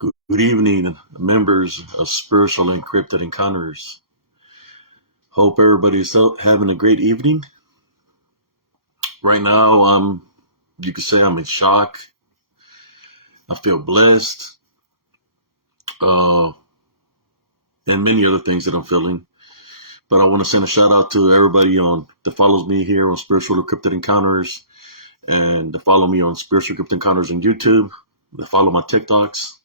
Good evening, members of Spiritual Encrypted Encounters. Hope everybody's having a great evening. Right now, you could say I'm in shock. I feel blessed, uh, and many other things that I'm feeling. But I want to send a shout out to everybody that follows me here on Spiritual Encrypted Encounters, and to follow me on Spiritual Encrypted Encounters on YouTube. To follow my TikToks.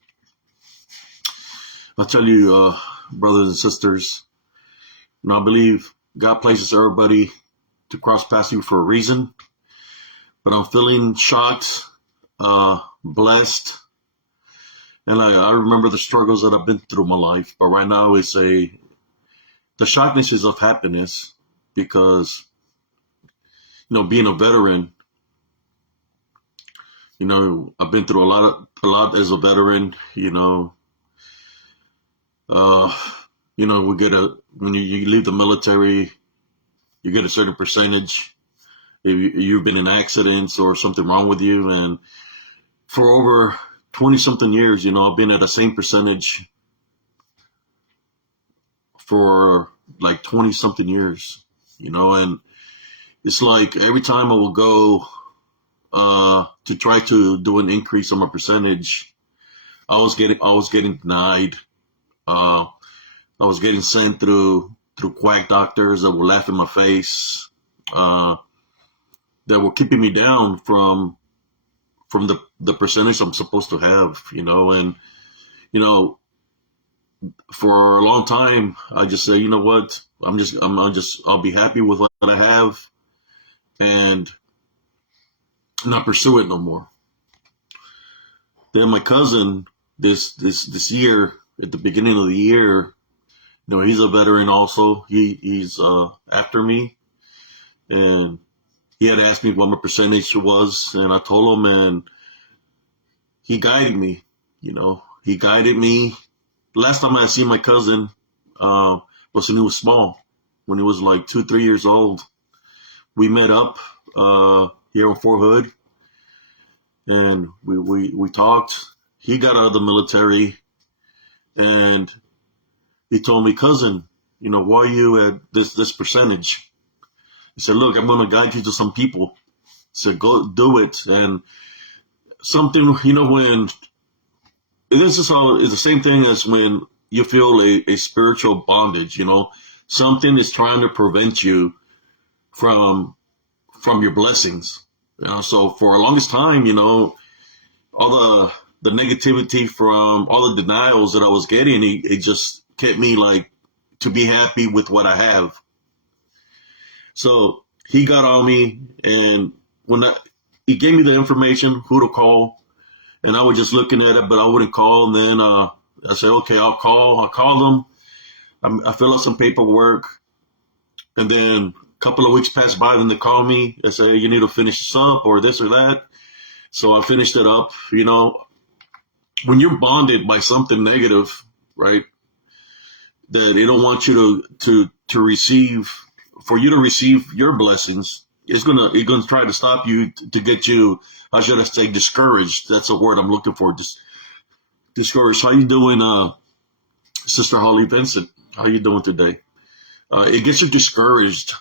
I tell you, brothers and sisters, I believe God places everybody to cross paths you for a reason. But I'm feeling shocked, blessed, and I remember the struggles that I've been through in my life. But right now, the shockness is of happiness because, being a veteran, I've been through a lot as a veteran. When you leave the military, you get a certain percentage. If you've been in accidents or something wrong with you, and for over 20 something years, I've been at the same percentage for like 20 something years, and it's like every time I will go to try to do an increase on my percentage, I was getting denied. I was getting sent through quack doctors that would laugh in my face, that were keeping me down from the percentage I'm supposed to have, and for a long time I just say, what, I'll be happy with what I have and not pursue it no more. Then my cousin this year, at the beginning of the year, he's a veteran also. He's after me, and he had asked me what my percentage was, and I told him, and he guided me. He guided me. Last time I seen my cousin was when he was small, when he was like 2-3 years old. We met up here in Fort Hood, and we talked. He got out of the military, and he told me, cousin, why are you at this percentage? He said, look, I'm going to guide you to some people. He said, go do it. And something, when this is the same thing as when you feel a spiritual bondage, something is trying to prevent you from your blessings. So for the longest time, all the negativity from all the denials that I was getting, it just kept me like to be happy with what I have. So he got on me, and he gave me the information, who to call, and I was just looking at it, but I wouldn't call. And then I said, okay, I'll call. I called them. I fill out some paperwork, and then a couple of weeks passed by. Then they called me. They said, hey, you need to finish this up or this or that. So I finished it up. When you're bonded by something negative, right, that they don't want you to receive, for you to receive your blessings, it's gonna try to stop you to get you, how should I say, discouraged. That's a word I'm looking for. Discouraged. How you doing, Sister Holly Vincent? How you doing today? It gets you discouraged,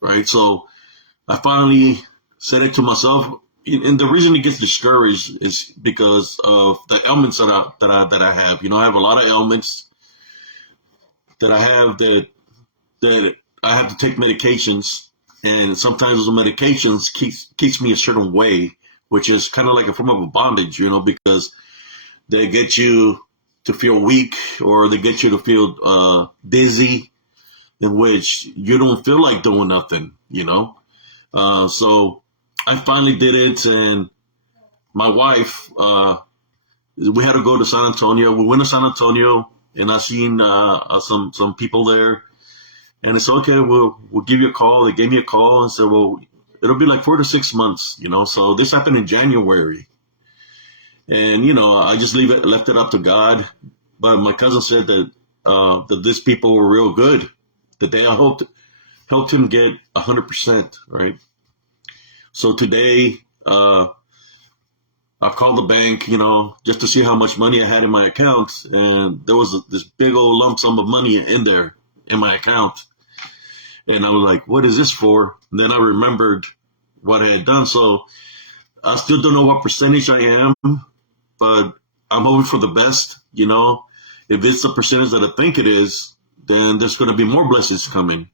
right? So I finally said it to myself, and the reason it gets discouraged is because of the ailments that I have. I have a lot of ailments that I have that I have to take medications, and sometimes those medications keeps me a certain way, which is kind of like a form of a bondage, because they get you to feel weak, or they get you to feel dizzy, in which you don't feel like doing nothing, So I finally did it, and my wife, we had to go to San Antonio. We went to San Antonio, and I seen some people there. And it's okay, we'll give you a call. They gave me a call and said, well, it'll be like 4 to 6 months, So this happened in January. And, I just left it up to God. But my cousin said that these people were real good, that they helped him get 100%, right? So today, I called the bank, just to see how much money I had in my account, and there was this big old lump sum of money in there in my account. And I was like, what is this for? And then I remembered what I had done. So I still don't know what percentage I am, but I'm hoping for the best. If it's the percentage that I think it is, then there's going to be more blessings coming.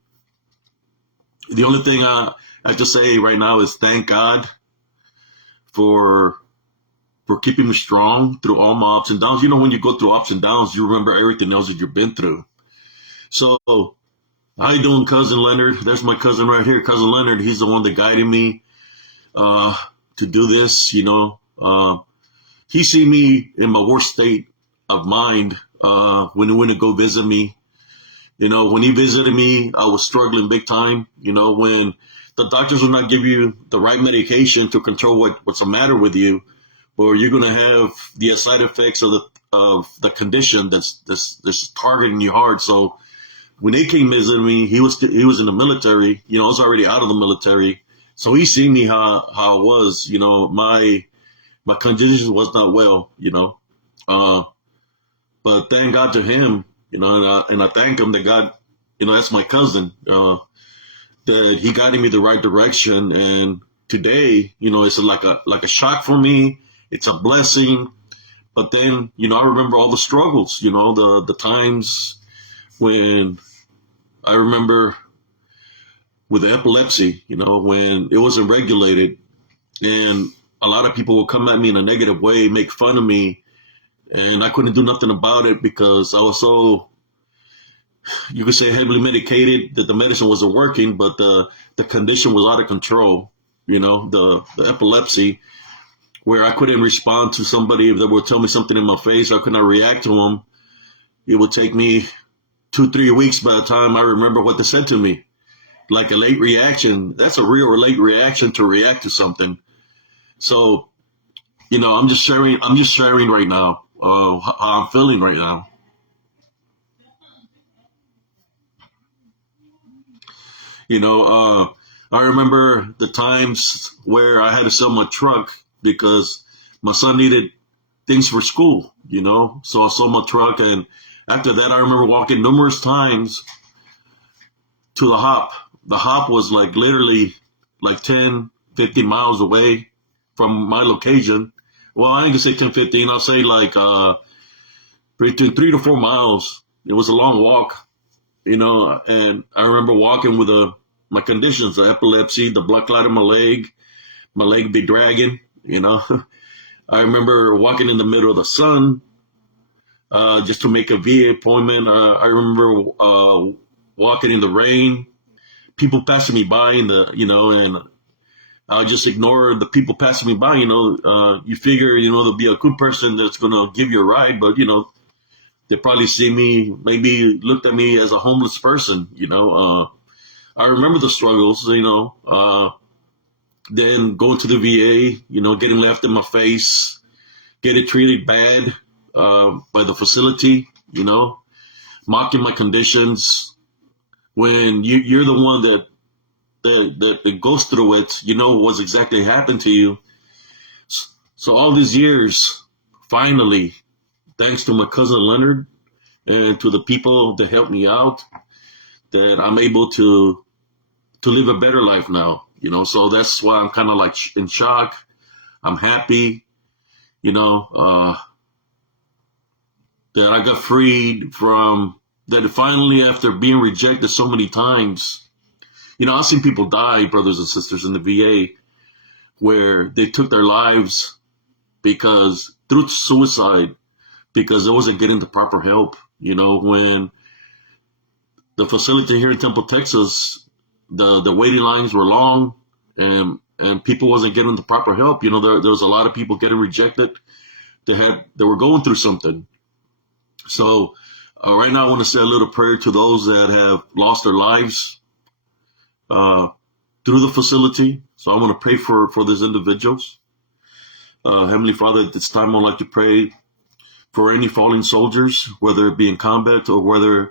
The only thing I have to say right now is thank God for keeping me strong through all my ups and downs. When you go through ups and downs, you remember everything else that you've been through. So how you doing, Cousin Leonard? There's my cousin right here. Cousin Leonard, he's the one that guided me to do this. He seen me in my worst state of mind when he went to go visit me. When he visited me, I was struggling big time. When the doctors will not give you the right medication to control what's the matter with you, or you're going to have the side effects of the condition that's targeting you hard. So when they came visit me, he was in the military. I was already out of the military, so he seen me how I was. My condition was not well. But thank God to him. And I thank him that God, that's my cousin, that he guided me the right direction. And today, it's like a shock for me. It's a blessing. But then, I remember all the struggles, the times when I remember with the epilepsy, when it wasn't regulated, and a lot of people would come at me in a negative way, make fun of me, and I couldn't do nothing about it because I was so, you could say, heavily medicated that the medicine wasn't working, but the condition was out of control, the epilepsy, where I couldn't respond to somebody if they would tell me something in my face. I could not react to them. It would take me 2-3 weeks by the time I remember what they said to me. Like a late reaction. That's a real late reaction to react to something. So, I'm just sharing right now how I'm feeling right now. I remember the times where I had to sell my truck because my son needed things for school, so I sold my truck. And after that, I remember walking numerous times to the hop. The hop was like literally like 10, 15 miles away from my location. Well, I ain't gonna say 10, 15. I'll say like between 3 to 4 miles. It was a long walk, and I remember walking with my conditions, the epilepsy, the blood clot in my leg be dragging, I remember walking in the middle of the sun just to make a VA appointment. I remember walking in the rain, people passing me by and I just ignore the people passing me by. You figure, there'll be a good person that's going to give you a ride, but, they probably see me, maybe looked at me as a homeless person, I remember the struggles, then going to the VA, getting left in my face, getting treated bad by the facility, mocking my conditions. When you're the one that goes through it, what's exactly happened to you. So all these years, finally, thanks to my cousin Leonard and to the people that helped me out, that I'm able to live a better life now, so that's why I'm kind of like in shock. I'm happy, that I got freed from that finally, after being rejected so many times. I've seen people die, brothers and sisters, in the VA where they took their lives because through suicide, because they wasn't getting the proper help. When the facility here in Temple, Texas, the waiting lines were long and people wasn't getting the proper help. There was a lot of people getting rejected. They were going through something. So right now I want to say a little prayer to those that have lost their lives through the facility. So I want to pray for these individuals. Heavenly Father, at this time I'd like to pray for any fallen soldiers, whether it be in combat or whether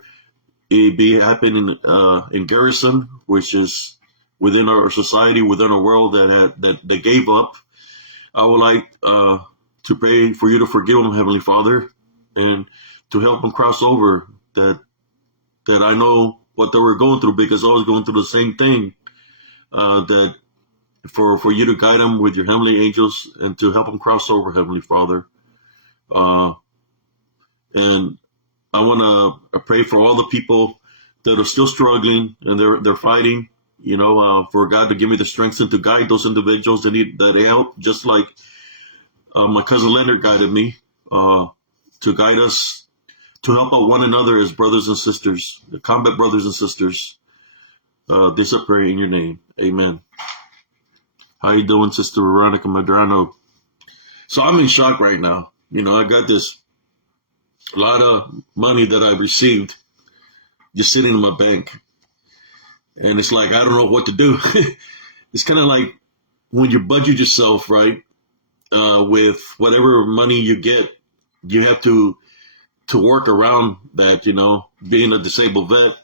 it be happening in garrison, which is within our society, within our world that gave up. I would like to pray for you to forgive them, Heavenly Father, and to help them cross over. That I know what they were going through, because I was going through the same thing. That for you to guide them with your heavenly angels and to help them cross over, Heavenly Father. And I want to pray for all the people that are still struggling and they're fighting, for God to give me the strength and to guide those individuals that need that help, just like my cousin Leonard guided me, to guide us, to help out one another as brothers and sisters, the combat brothers and sisters. This I pray in your name. Amen. How you doing, Sister Veronica Madrano? So I'm in shock right now. I got this a lot of money that I received just sitting in my bank. And it's like, I don't know what to do. It's kind of like when you budget yourself, right? With whatever money you get, you have to work around that, being a disabled vet,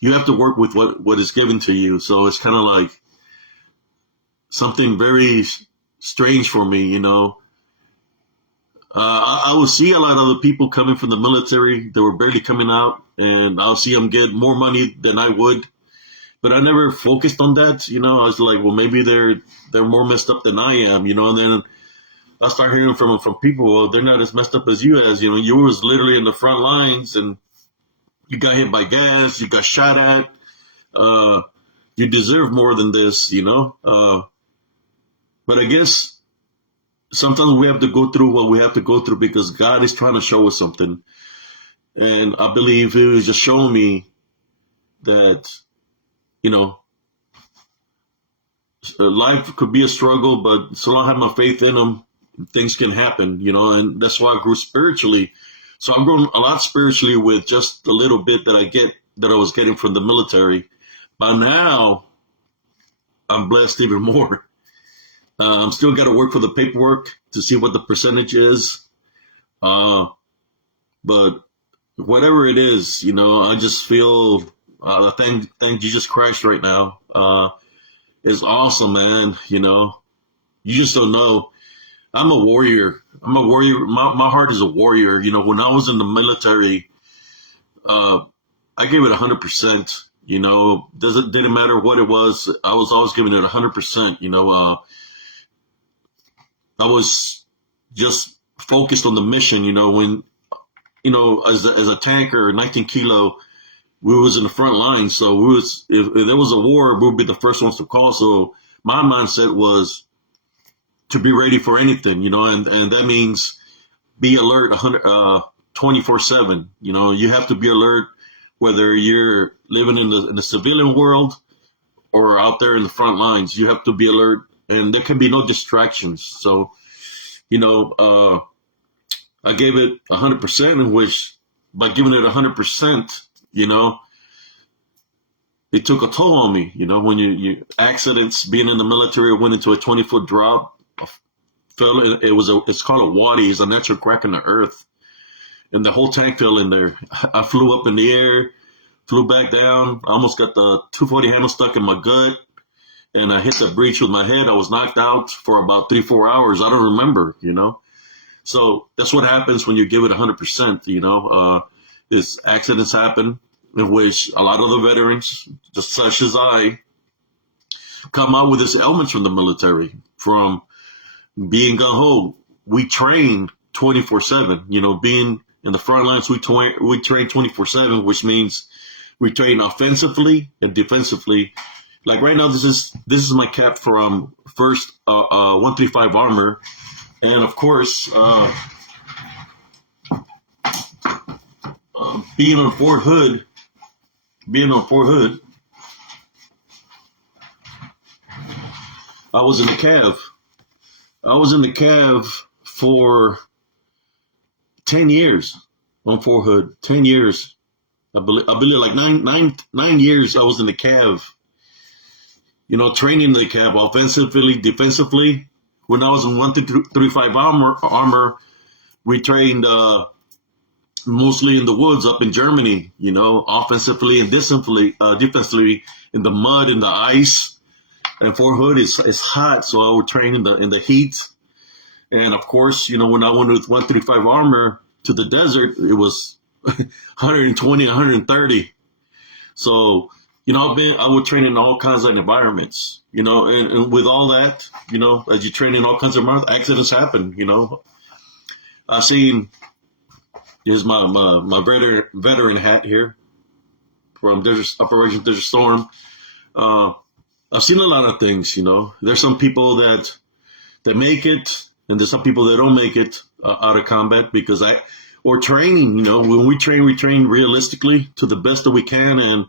you have to work with what is given to you. So it's kind of like something very strange for me, I will see a lot of the people coming from the military that were barely coming out, and I'll see them get more money than I would. But I never focused on that, I was like, well, maybe they're more messed up than I am, and then I start hearing from people, well, they're not as messed up as you as, you was literally in the front lines and you got hit by gas, you got shot at, you deserve more than this, but I guess sometimes we have to go through what we have to go through because God is trying to show us something. And I believe He was just showing me that, life could be a struggle, but so long I have my faith in Him, things can happen, and that's why I grew spiritually. So I've grown a lot spiritually with just a little bit that I was getting from the military. By now, I'm blessed even more. I'm still got to work for the paperwork to see what the percentage is. But whatever it is, I just feel thank Jesus Christ right now. It's awesome, man. You just don't know. I'm a warrior. My heart is a warrior. When I was in the military, I gave it 100%. Didn't matter what it was. I was always giving it 100%. I was just focused on the mission. When as a tanker, 19 kilo, we was in the front line. So if there was a war, we would be the first ones to call. So my mindset was to be ready for anything, and that means be alert 24/7. You have to be alert whether you're living in the civilian world or out there in the front lines. You have to be alert, and there can be no distractions. So, I gave it 100%, in which by giving it 100%, it took a toll on me. When you accidents, being in the military, went into a 20-foot drop. It's called a wadi. It's a natural crack in the earth, and the whole tank fell in there. I flew up in the air, flew back down. I almost got the 240 handle stuck in my gut, and I hit the breech with my head. I was knocked out for about 3-4 hours. I don't remember, So that's what happens when you give it 100%. Is accidents happen in which a lot of the veterans, just such as I, come out with these ailments from the military, from being gung-ho. We train 24/7, being in the front lines, we train 24/7, which means we train offensively and defensively. Like right now, this is my cap from 1st 135 Armor. And of course, being on Fort Hood, I was in the Cav. I was in the Cav for 10 years on Fort Hood. 10 years. I believe like nine years I was in the Cav. Training in the Cav offensively, defensively. When I was in 135 Armor, we trained mostly in the woods up in Germany, offensively and defensively in the mud, in the ice. And Fort Hood is hot, so I would train in the heat. And of course, when I went with 135 Armor to the desert, it was 120, 130. So, I would train in all kinds of environments, and with all that, as you train in all kinds of environments, accidents happen, I've seen, here's my veteran hat here from Operation Desert Storm. I've seen a lot of things, There's some people that make it, and there's some people that don't make it out of combat or training, when we train realistically to the best that we can. And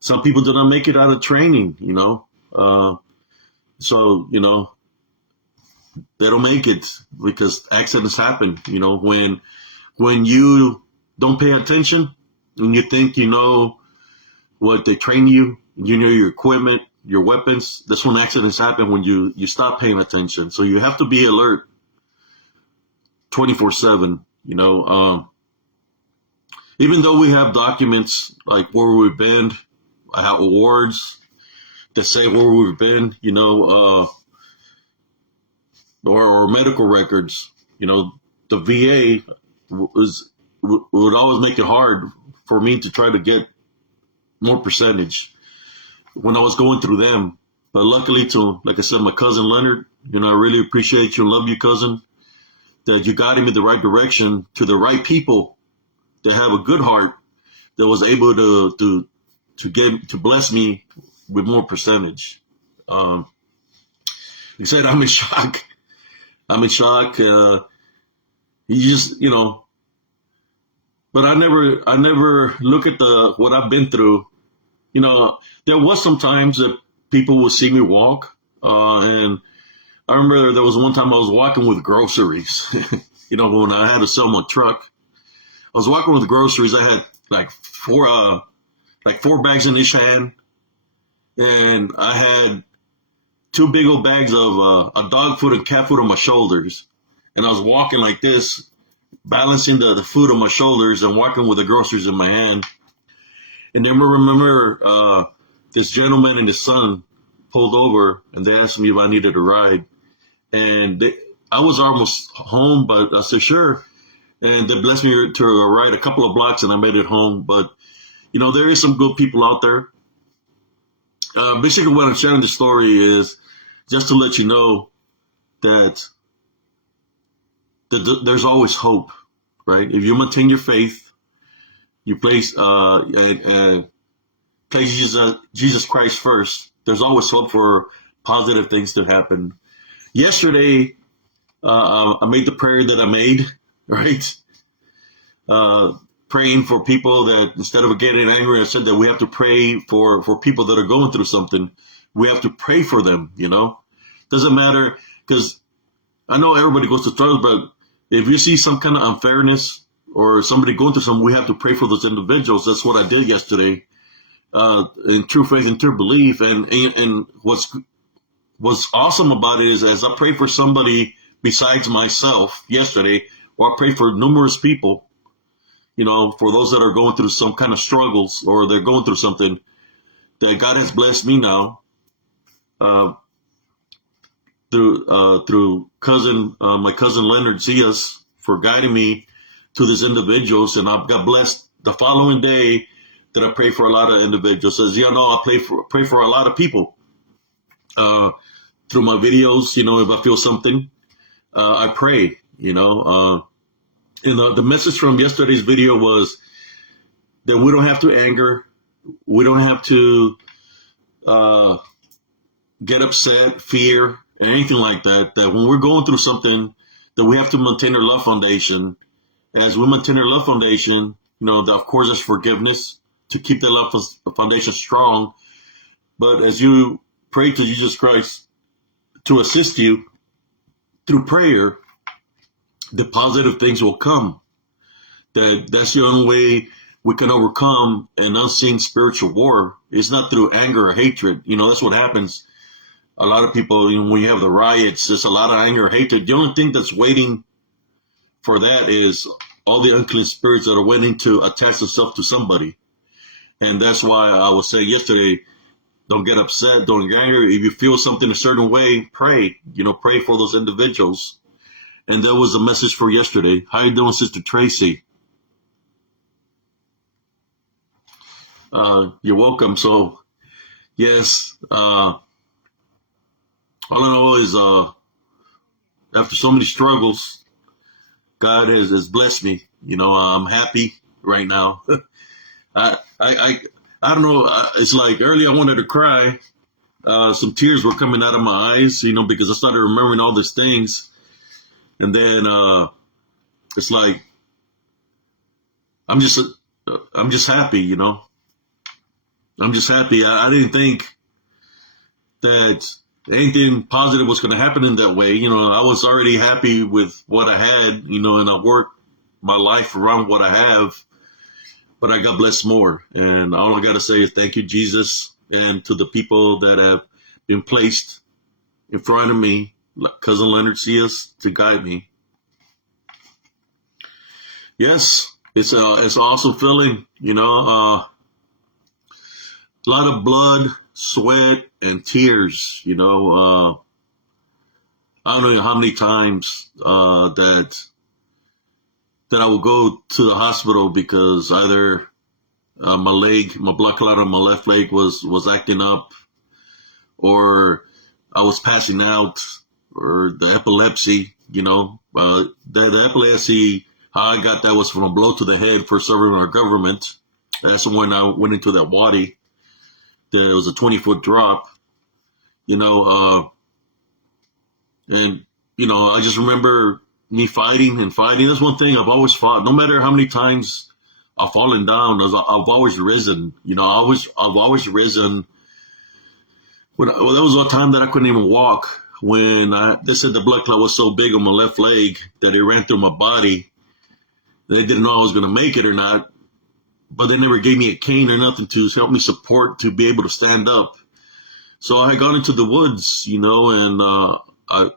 some people do not make it out of training, so, they don't make it because accidents happen, when you don't pay attention and you think you know what they train you, your equipment, your weapons, that's when accidents happen, when you stop paying attention. So you have to be alert 24/7, even though we have documents like where we've been, I have awards that say where we've been, or medical records, the VA would always make it hard for me to try to get more percentage when I was going through them. But luckily, like I said, my cousin Leonard, I really appreciate you and love you, cousin, that you guided me the right direction to the right people that have a good heart that was able to bless me with more percentage. Like I said, I'm in shock. You just, but I never look at what I've been through. There was some times that people would see me walk, and I remember there was one time I was walking with groceries. When I had to sell my truck, I was walking with groceries. I had like four bags in each hand, and I had two big old bags of dog food and cat food on my shoulders. And I was walking like this, balancing the food on my shoulders and walking with the groceries in my hand. And then I remember this gentleman and his son pulled over, and they asked me if I needed a ride. And I was almost home, but I said, sure. And they blessed me to ride a couple of blocks, and I made it home. But, there is some good people out there. Basically, what I'm sharing the story is just to let you know that there's always hope, right? If you maintain your faith, you place Jesus Christ first, there's always hope for positive things to happen. Yesterday, I made the prayer that I made, right? Praying for people that instead of getting angry, I said that we have to pray for people that are going through something. We have to pray for them, Doesn't matter, because I know everybody goes to trials, but if you see some kind of unfairness or somebody going through something, we have to pray for those individuals. That's what I did yesterday, in true faith and true belief. And what's awesome about it is, as I prayed for somebody besides myself yesterday, or I prayed for numerous people, for those that are going through some kind of struggles or they're going through something, that God has blessed me now through my cousin Leonard Zias for guiding me to these individuals. And I got blessed the following day that I prayed for a lot of individuals. As I pray for a lot of people through my videos. If I feel something, I pray. And the message from yesterday's video was that we don't have to anger. We don't have to get upset, fear, and anything like that. That when we're going through something, that we have to maintain our love foundation. As we maintain our love foundation, that of course there's forgiveness to keep that love foundation strong. But as you pray to Jesus Christ to assist you through prayer, the positive things will come. That's the only way we can overcome an unseen spiritual war. It's not through anger or hatred. That's what happens. A lot of people, when you have the riots, there's a lot of anger or hatred. The only thing that's waiting for that is all the unclean spirits that are waiting to attach themselves to somebody. And that's why I was saying yesterday, don't get upset, don't get angry. If you feel something a certain way, pray. Pray for those individuals. And that was a message for yesterday. How you doing, Sister Tracy? You're welcome. So, yes, all in all is after so many struggles, God has blessed me. I'm happy right now. I don't know. It's like earlier I wanted to cry. Some tears were coming out of my eyes, because I started remembering all these things. And then it's like I'm just happy, I'm just happy. I didn't think that anything positive was going to happen in that way. I was already happy with what I had, and I worked my life around what I have, but I got blessed more. And all I got to say is thank you, Jesus, and to the people that have been placed in front of me, like Cousin Leonard Cias, to guide me. Yes, it's an awesome feeling, a lot of blood, sweat, and tears, I don't know how many times that I would go to the hospital because either my blood clot on my left leg was acting up, or I was passing out, or the epilepsy, the epilepsy, how I got that was from a blow to the head for serving our government. That's when I went into that wadi. There was a 20-foot drop, and, I just remember me fighting and fighting. That's one thing I've always fought. No matter how many times I've fallen down, I've always risen. I've always risen. There was a time that I couldn't even walk when they said the blood clot was so big on my left leg that it ran through my body. They didn't know I was going to make it or not, but they never gave me a cane or nothing to help me support to be able to stand up. So I had gone into the woods, and I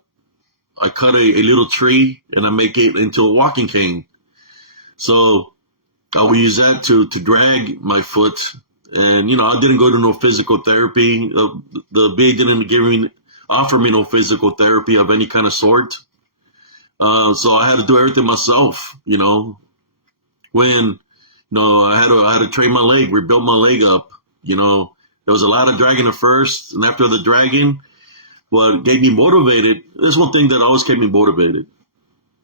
cut a little tree and I make it into a walking cane. So I would use that to drag my foot. And, I didn't go to no physical therapy. The VA didn't offer me no physical therapy of any kind of sort. So I had to do everything myself, when, I had to train my leg, rebuild my leg up, there was a lot of dragging at first. And after the dragging, what gave me motivated, there's one thing that always kept me motivated,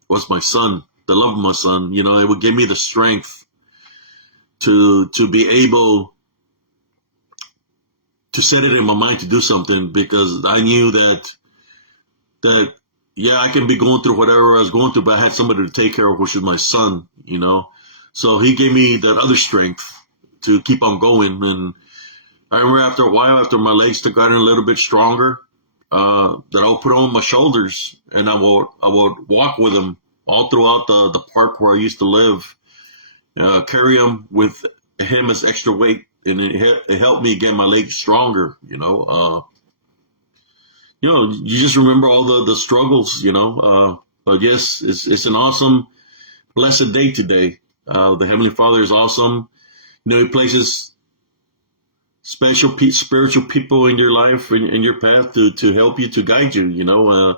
was my son, the love of my son. It would give me the strength to be able to set it in my mind to do something, because I knew that yeah, I can be going through whatever I was going through, but I had somebody to take care of, which is my son, So he gave me that other strength to keep on going. And I remember after a while, after my legs had gotten a little bit stronger, that I would put on my shoulders and I would walk with him all throughout the park where I used to live, carry him with him as extra weight, and it helped me get my legs stronger. You just remember all the struggles. But yes, it's an awesome, blessed day today. The Heavenly Father is awesome. He places special spiritual people in your life, in your path to help you, to guide you.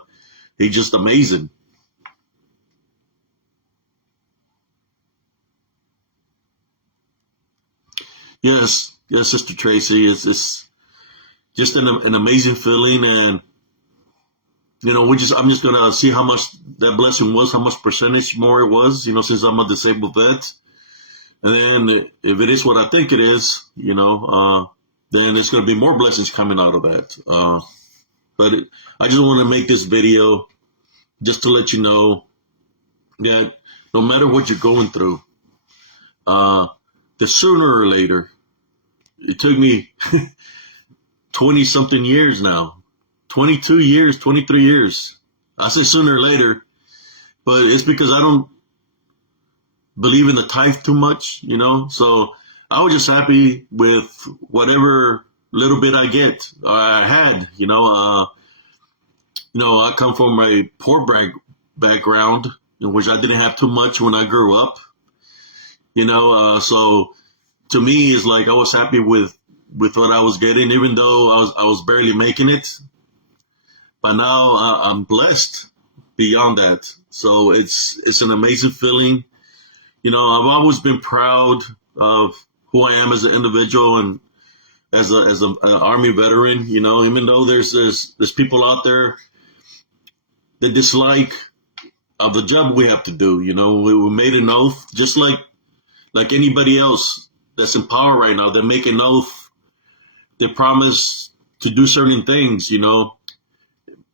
He's just amazing. Yes, Sister Tracy, it's just an amazing feeling. And I'm just gonna see how much that blessing was, how much percentage more it was, since I'm a disabled vet. And then if it is what I think it is, then there's gonna be more blessings coming out of that. But I just want to make this video just to let you know that no matter what you're going through, the sooner or later, it took me 20 something years now, 22 years, 23 years. I say sooner or later, but it's because I don't believe in the tithe too much, So I was just happy with whatever little bit I get, I had, I come from a poor background in which I didn't have too much when I grew up, so to me, it's like I was happy with what I was getting, even though I was barely making it. But now I'm blessed beyond that. So it's an amazing feeling. You know, I've always been proud of who I am as an individual and an Army veteran. You know, even though there's people out there that dislike of the job we have to do. You know, we made an oath, just like anybody else that's in power right now. They make an oath. They promise to do certain things. You know,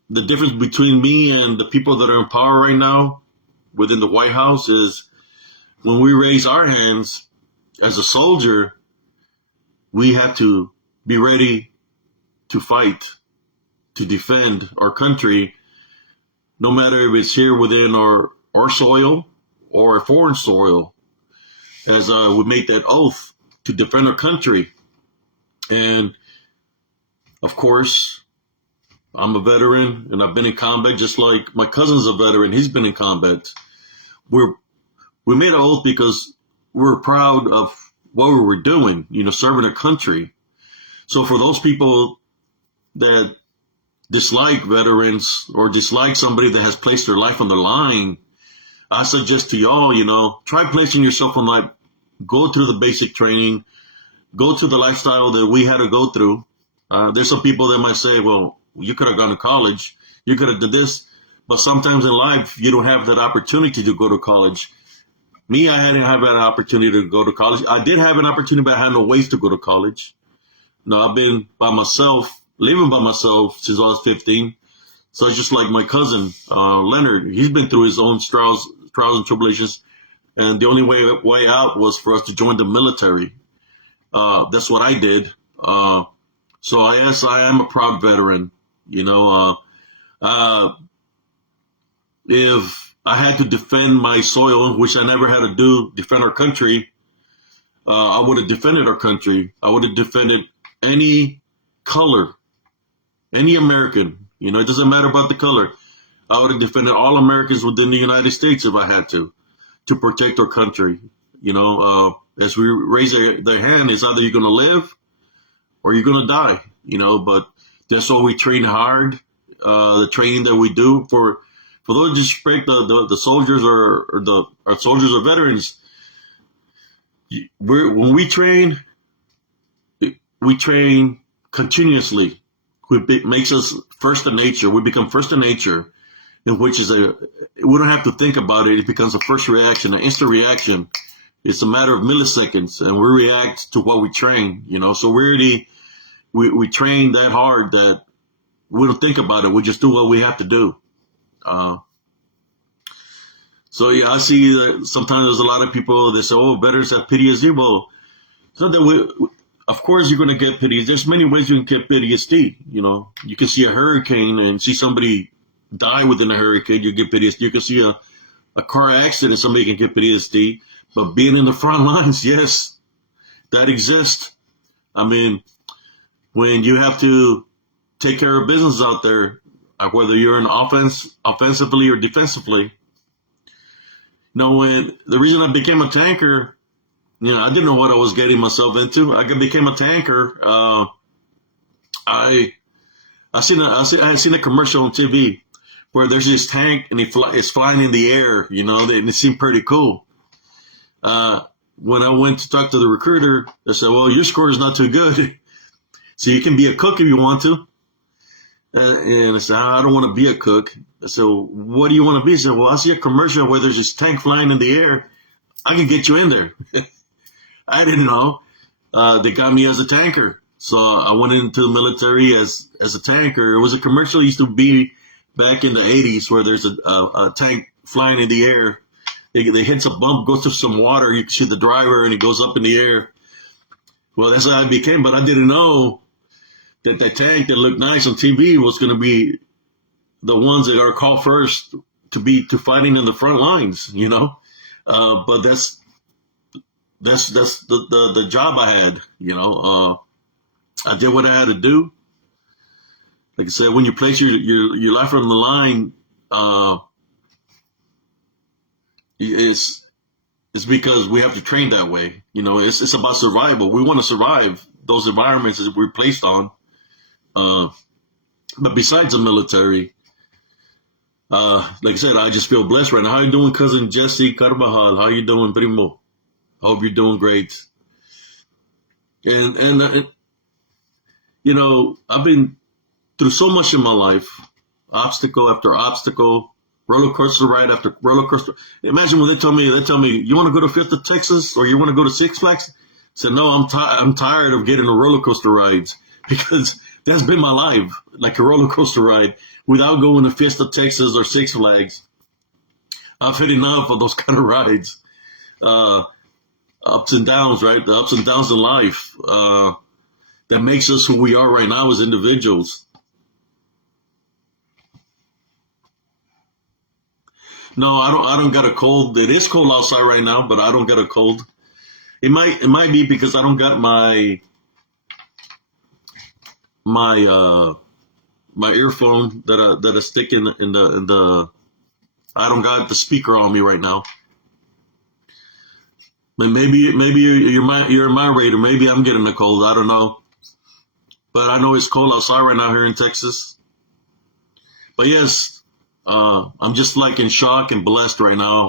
the difference between me and the people that are in power right now within the White House is when we raise our hands as a soldier, we have to be ready to fight, to defend our country, no matter if it's here within our soil or foreign soil, as we make that oath to defend our country. And of course, I'm a veteran and I've been in combat just like my cousin's a veteran. He's been in combat. We made an oath because we're proud of what we were doing, you know, serving our country. So for those people that dislike veterans or dislike somebody that has placed their life on the line, I suggest to y'all, you know, try placing yourself on life. Go through the basic training. Go through the lifestyle that we had to go through. There's some people that might say, well, you could have gone to college. You could have done this. But sometimes in life, you don't have that opportunity to go to college. Me, I didn't have that opportunity to go to college. I did have an opportunity, but I had no ways to go to college. No, I've been by myself, living by myself since I was 15. So it's just like my cousin, Leonard. He's been through his own trials and tribulations. And the only way out was for us to join the military. That's what I did. So yes, I am a proud veteran. You know, if I had to defend my soil, which I never had to do, defend our country, I would have defended our country. I would have defended any color, any American. You know, it doesn't matter about the color. I would have defended all Americans within the United States if I had to protect our country. You know, as we raise their hand, it's either you're going to live or you're going to die, you know, but that's why we train hard. The training that we do for those who disrespect the soldiers or our soldiers or veterans, when we train continuously. It makes us first in nature. We become first in nature, in which is we don't have to think about it. It becomes a first reaction, an instant reaction. It's a matter of milliseconds, and we react to what we train. You know, so we train that hard that we don't think about it. We just do what we have to do. So yeah, I see that sometimes there's a lot of people that say, "Oh, veterans have PTSD." Well, so that of course you're going to get PTSD. There's many ways you can get PTSD. You know, you can see a hurricane and see somebody die within a hurricane. You get PTSD. You can see a car accident. Somebody can get PTSD. But being in the front lines, yes, that exists. I mean, when you have to take care of business out there, whether you're in offensively or defensively. You know, when the reason I became a tanker, you know, I didn't know what I was getting myself into. I became a tanker. I had seen a commercial on TV where there's this tank and it's flying in the air. You know, and it seemed pretty cool. When I went to talk to the recruiter, they said, "Well, your score is not too good, so you can be a cook if you want to." And I said, "I don't want to be a cook." I said, "What do you want to be?" I said, "Well, I see a commercial where there's this tank flying in the air. I can get you in there." I didn't know. They got me as a tanker. So I went into the military as a tanker. It was a commercial used to be back in the 80s where there's a tank flying in the air. They hit a bump, goes through some water. You can see the driver and it goes up in the air. Well, that's how I became, but I didn't know that tank that looked nice on TV was going to be the ones that are called first to fighting in the front lines, you know. But that's the job I had, you know. I did what I had to do. Like I said, when you place your life on the line, it's because we have to train that way. You know, it's about survival. We want to survive those environments that we're placed on. But besides the military, Like I said, I just feel blessed right now. How you doing, cousin Jesse Carvajal? How you doing, primo? Hope you're doing great. And I've been through so much in my life, obstacle after obstacle, roller coaster ride after roller coaster. Imagine when they tell me, you want to go to Fifth of Texas or you want to go to Six Flags? I said, no, I'm tired of getting the roller coaster rides because that's been my life, like a roller coaster ride without going to Fifth of Texas or Six Flags. I've had enough of those kind of rides. Uh, Ups and downs, right? The ups and downs in life that makes us who we are right now as individuals. No, I don't got a cold. It is cold outside right now, but I don't got a cold. It might be because I don't got my my earphone that I stick in the I don't got the speaker on me right now. But maybe you're my radar. Maybe I'm getting a cold. I don't know. But I know it's cold outside right now here in Texas. But yes, I'm just like in shock and blessed right now.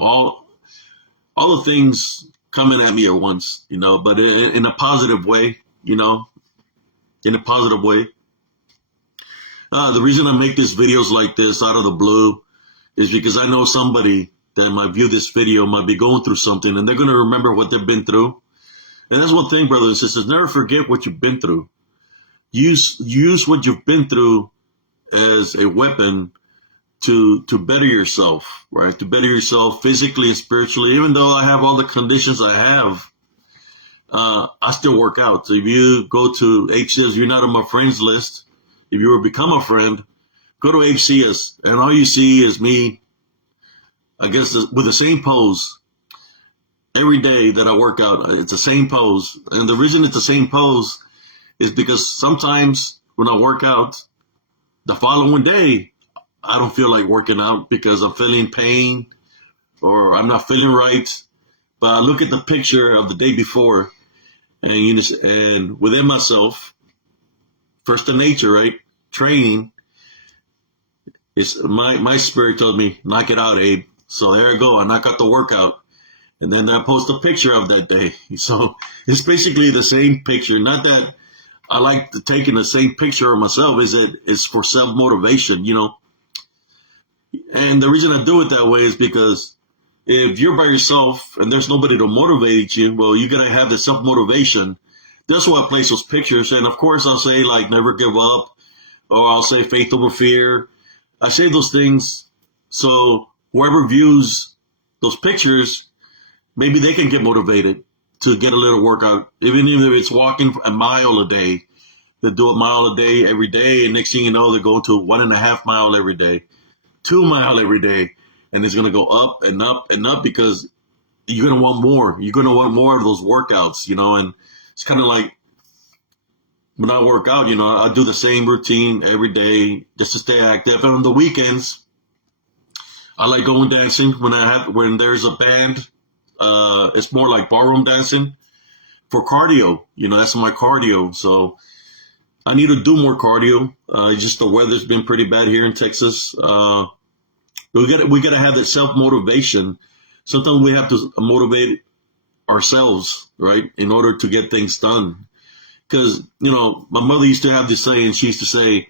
All the things coming at me at once, but in a positive way, in a positive way. The reason I make these videos like this out of the blue is because I know somebody that might view this video might be going through something and they're going to remember what they've been through. And that's one thing, brothers and sisters, never forget what you've been through. Use what you've been through as a weapon to better yourself, right? To better yourself physically and spiritually. Even though I have all the conditions I have, I still work out. So if you go to HCS, you're not on my friends list. If you were to become a friend, go to HCS, and all you see is me, I guess, with the same pose every day that I work out. It's the same pose. And the reason it's the same pose is because sometimes when I work out, the following day, I don't feel like working out because I'm feeling pain or I'm not feeling right. But I look at the picture of the day before and within myself, first in nature, right? Training, is my spirit told me, knock it out, Abe. So there I go. I knock out the workout. And then I post a picture of that day. So it's basically the same picture. Not that I like taking the same picture of myself, is that it's for self-motivation, And the reason I do it that way is because if you're by yourself and there's nobody to motivate you, well, you got to have the self-motivation. That's why I place those pictures. And of course, I'll say like never give up, or I'll say faith over fear. I say those things so whoever views those pictures, maybe they can get motivated to get a little workout, even if it's walking a mile a day. They do a mile a day every day, and next thing you know, they're going to 1.5 mile every day, 2 mile every day, and it's going to go up and up and up because you're going to want more. You're going to want more of those workouts, and it's kind of like when I work out, I do the same routine every day just to stay active. And on the weekends, I like going dancing when there's a band. It's more like ballroom dancing for cardio. That's my cardio. So I need to do more cardio. Just the weather's been pretty bad here in Texas. We got to have that self motivation. Sometimes we have to motivate ourselves, right, in order to get things done. Because my mother used to have this saying. She used to say,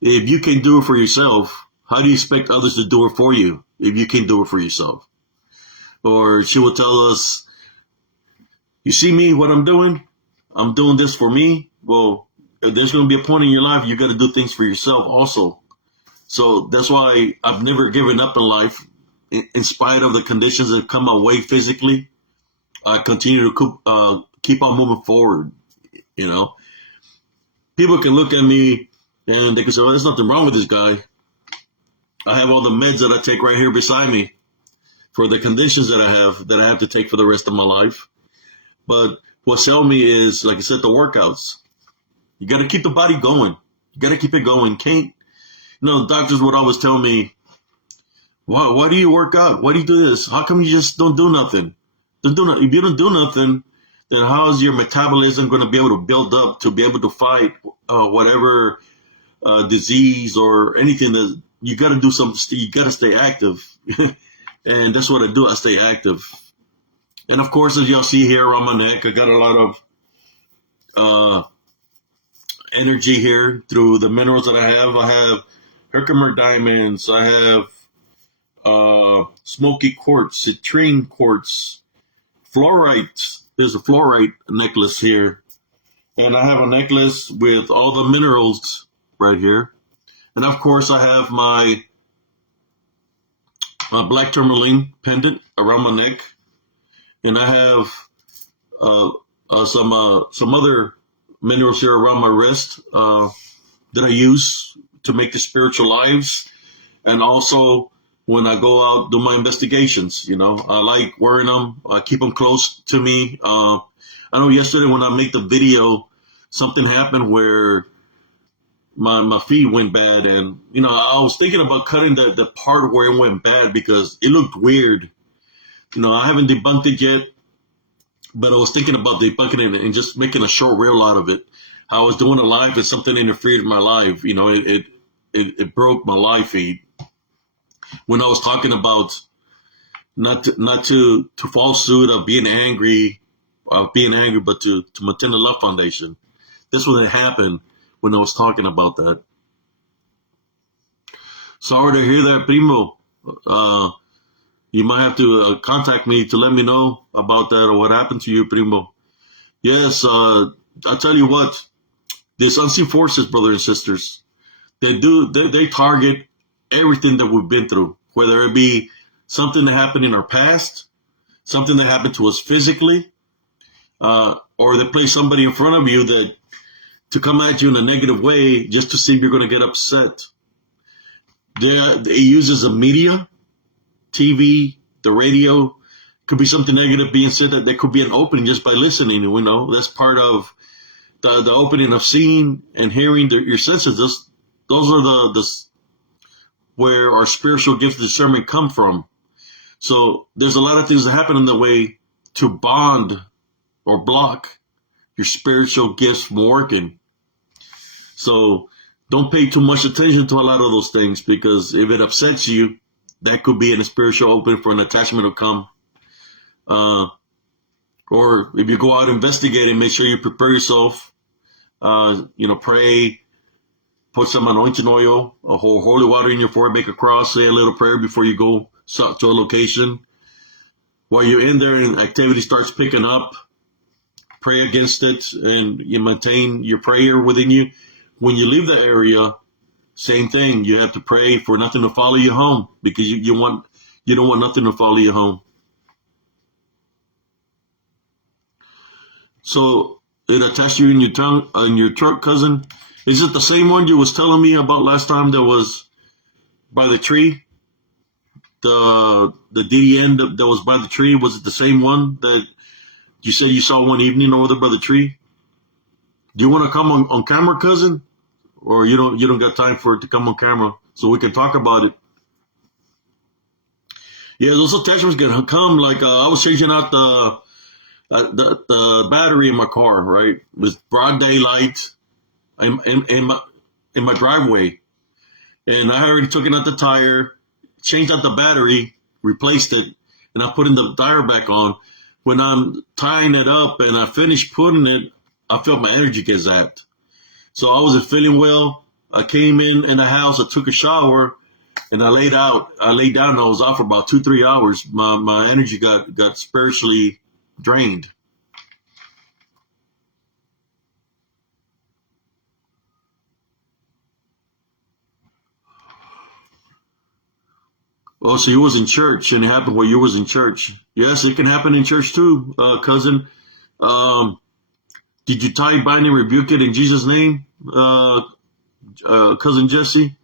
"If you can do it for yourself, how do you expect others to do it for you? If you can do it for yourself." Or she would tell us, "You see me, what I'm doing? I'm doing this for me." Well, there's going to be a point in your life you got to do things for yourself also. So that's why I've never given up in life, in spite of the conditions that come my way physically. I continue to keep on moving forward. People can look at me and they can say, "Oh, there's nothing wrong with this guy." I have all the meds that I take right here beside me for the conditions that I have to take for the rest of my life. But what's helped me is, like I said, the workouts. You got to keep the body going. You got to keep it going. Doctors would always tell me, why do you work out? Why do you do this? How come you just don't do nothing? If you don't do nothing, then how is your metabolism going to be able to build up to be able to fight whatever disease or anything you got to do something. You got to stay active, and that's what I do. I stay active, and of course, as y'all see here around my neck, I got a lot of uh, energy here through the minerals that I have. I have Herkimer diamonds. I have smoky quartz, citrine quartz, fluorite. There's a fluorite necklace here, and I have a necklace with all the minerals right here. And of course, I have my black tourmaline pendant around my neck, and I have uh, some other minerals here around my wrist that I use to make the spiritual lives, and also when I go out do my investigations. I like wearing them. I keep them close to me. I know yesterday when I made the video, something happened where my feed went bad, and I was thinking about cutting the part where it went bad because it looked weird. I haven't debunked it yet, but I was thinking about debunking it and just making a short reel out of it. How I was doing a live and something interfered in my live. It broke my live feed when I was talking about not to fall suit of being angry, but to maintain the Love Foundation. This was what happened when I was talking about that. Sorry to hear that, Primo. You might have to contact me to let me know about that or what happened to you, Primo. Yes, I tell you what, these unseen forces, brothers and sisters, they target everything that we've been through, whether it be something that happened in our past, something that happened to us physically, or they place somebody in front of you that to come at you in a negative way just to see if you're going to get upset. It uses the media, TV, the radio. Could be something negative being said that there could be an opening just by listening. That's part of the opening of seeing and hearing your senses. Those are the where our spiritual gifts of discernment come from. So there's a lot of things that happen in the way to bond or block your spiritual gifts from working. So don't pay too much attention to a lot of those things, because if it upsets you, that could be in a spiritual opening for an attachment to come. Or if you go out investigating, make sure you prepare yourself. Pray, put some anointing oil, a whole holy water in your forehead, make a cross, say a little prayer before you go to a location. While you're in there and activity starts picking up, pray against it, and you maintain your prayer within you. When you leave the area, same thing. You have to pray for nothing to follow you home, because you don't want nothing to follow you home. So it attached you in your tongue, in your truck, cousin. Is it the same one you was telling me about last time that was by the tree? The DDN that was by the tree, was it the same one that you said you saw one evening over there by the tree? Do you want to come on camera, cousin? Or you don't got time for it to come on camera so we can talk about it? Yeah, those attachments can come. Like I was changing out the battery in my car, right? It was broad daylight in my driveway, and I already took out the tire, changed out the battery, replaced it, and I put in the tire back on. When I'm tying it up and I finished putting it, I felt my energy get zapped. So I wasn't feeling well. I came in the house, I took a shower, and I laid down, and I was out for about 2-3 hours. My energy got spiritually drained. Oh, so you was in church, and it happened while you was in church. Yes, it can happen in church too, cousin. Um, did you tie, bind, and rebuke it in Jesus' name, cousin Jesse?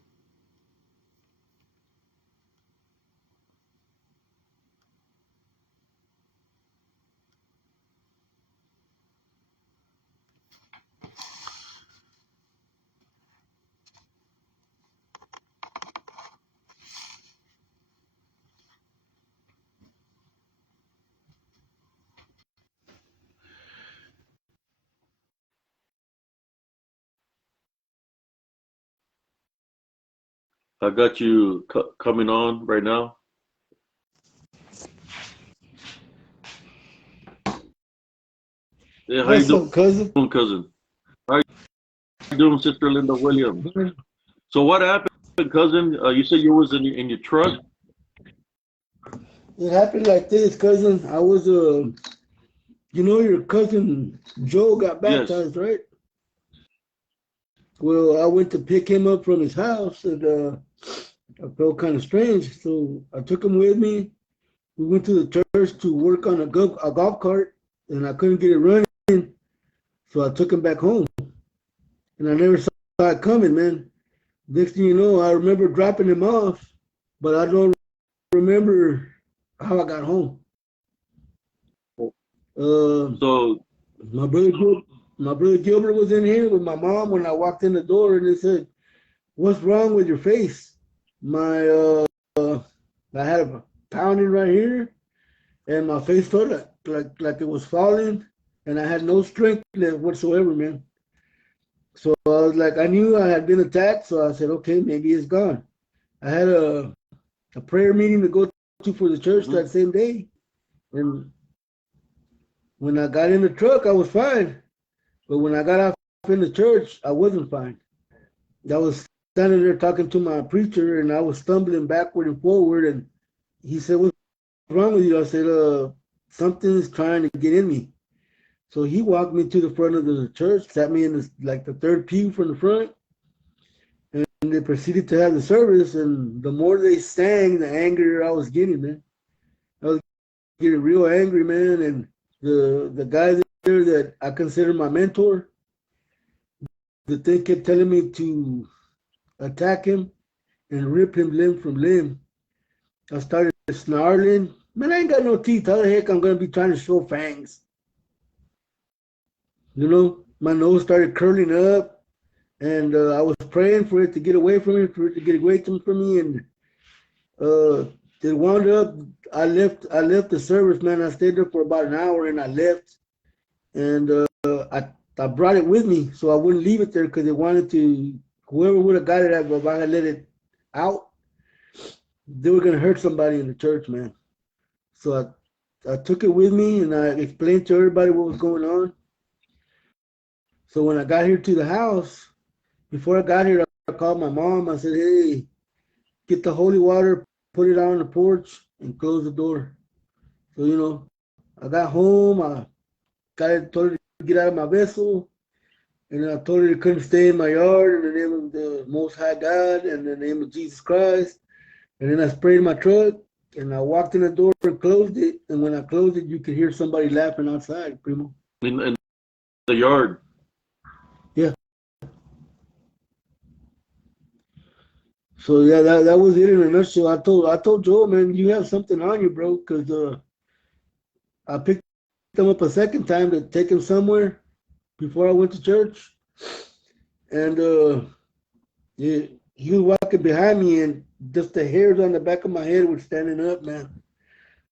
I got you coming on right now. Yeah, how you What's up, cousin? doing, cousin? How you doing, Sister Linda Williams? So what happened, cousin? You said you was in your truck. It happened like this, cousin. I was your cousin Joe got Yes. baptized, right? Well, I went to pick him up from his house, and I felt kind of strange, so I took him with me. We went to the church to work on a golf cart, and I couldn't get it running, so I took him back home, and I never saw it coming, man. Next thing you know, I remember dropping him off, but I don't remember how I got home. Uh, So My brother, my brother Gilbert was in here with my mom when I walked in the door, and they said, "What's wrong with your face?" My I had a pounding right here, and my face felt like it was falling, and I had no strength left whatsoever, man. So I was like, I knew I had been attacked, so I said, okay, maybe it's gone. I had a prayer meeting to go to for the church mhm. that same day, and when I got in the truck, I was fine. But when I got off in the church, I wasn't fine. I was standing there talking to my preacher, and I was stumbling backward and forward. And he said, "What's wrong with you?" I said, something's trying to get in me." So he walked me to the front of the church, sat me in like the third pew from the front, and they proceeded to have the service. And the more they sang, the angrier I was getting, man. I was getting real angry, man. And the guy there that I consider my mentor, the thing kept telling me to attack him and rip him limb from limb. I started snarling. Man, I ain't got no teeth. How the heck I'm gonna be trying to show fangs? My nose started curling up, and I was praying for it to get away from me, for it to get away from me, and uh, it wound up. I left the service, man. I stayed there for about an hour, and I left, and I brought it with me so I wouldn't leave it there because it wanted to. Whoever would have got it, if I had let it out, they were gonna hurt somebody in the church, man. So I took it with me and I explained to everybody what was going on. So when I got here to the house, before I got here, I called my mom. I said, "Hey, get the holy water, put it out on the porch, and close the door." So I got home. I told her to get out of my vessel, and I told her it couldn't stay in my yard in the name of the Most High God and the name of Jesus Christ. And then I sprayed my truck, and I walked in the door and closed it. And when I closed it, you could hear somebody laughing outside, primo. In the yard. Yeah. So yeah, that was it in a nutshell. I told Joe, man, you have something on you, bro, because I picked him up a second time to take him somewhere before I went to church, and he was walking behind me, and just the hairs on the back of my head were standing up, man.